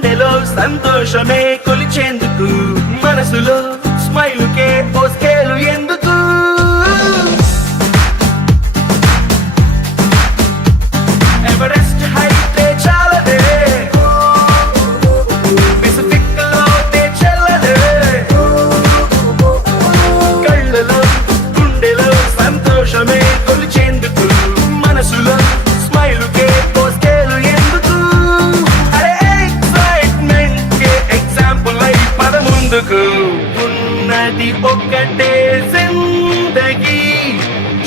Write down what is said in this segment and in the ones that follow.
గుండెలో సంతోషమే కొలిచేందుకు మనసులో స్మైలుకే ఓ స్కేలు ఎందుకు ఎవరెస్ట్ హైటే చాలదే పెసిఫిక్ లోతే చెల్లదే కళ్ళలో గుండెలో సంతోషమే కొలిచేందుకు మనసులో స్మైలుకే ఓ స్కేలు ఎందుకు అరే ఎక్సైట్మెంట్ కే ఎగ్జాంపుల్ అయి పద ముందుకు ఉన్నది ఒక్కటే జిందగీ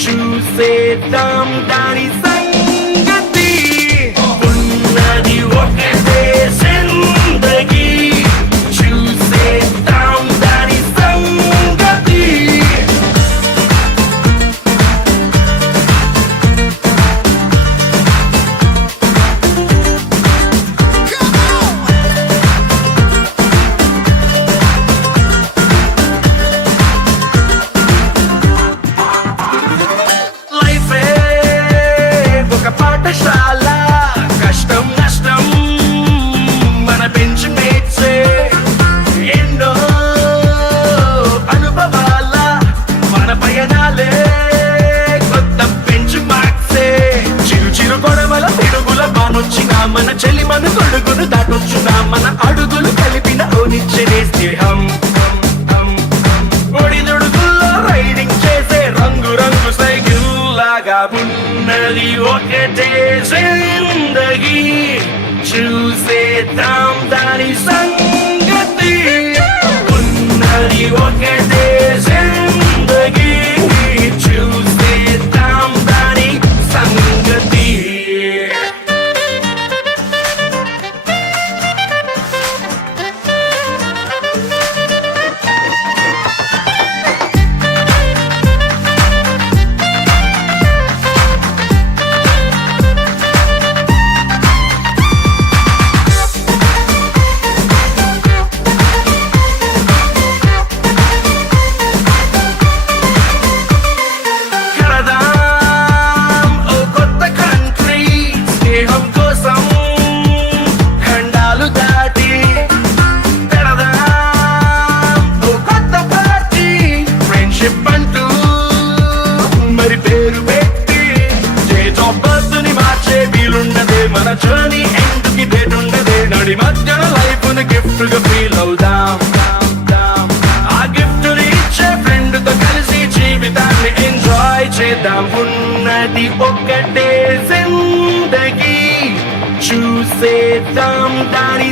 చూసేద్దాం దాని సంగతి ఉన్నది ఒక్కటే జిందగీ చూసేద్దాం దాని సంగతి లైఫే ఒక పాఠశాల కష్టం నష్టం మన బెంచ్ మేట్సే ఎన్నో అనుభవాల మన పయనాలే కొత్త బెంచ్ మార్క్సే చిరు చిరు గొడవల పిడుగుల బానొచ్చిన మన చెలి మన గొడుగును దాటొచ్చున మన అడుగులు కలిపిన ఓనిచ్చే స్నేహం ఒడిదుడుగుల్లో రైడింగ్ చేసే రంగు రంగు సైకిల్ లాగా ఉన్నది ఒకటే జిందగీ చూసేద్దాం దాని సంగతి ఉన్నది ఒకటే జిందగీ చూసేద్దాం దాని సంగతి కడదాం ఓ కొత్త కంట్రీ స్నేహం కోసం ఖండాలు దాటి పెడదాం ఓ కొత్త పార్టీ ఫ్రెండ్షిప్ అంటూ మరి పేరు పెట్టి చేతోపత్తుని మార్చే వీలుండదే మన జర్నీ ఎండ్కి డేట్ ఉండదే నడి మధ్యన లైఫ్ ని గిఫ్ట్ గా ఫీల్ అవుదాం ఆ గిఫ్ట్ ని ఇచ్చే ఫ్రెండ్ తో కలిసి జీవితాన్ని ఎంజాయ్ చేద్దాం ఉన్నది ఒక్కటే జిందగీ చూసేద్దాం దాని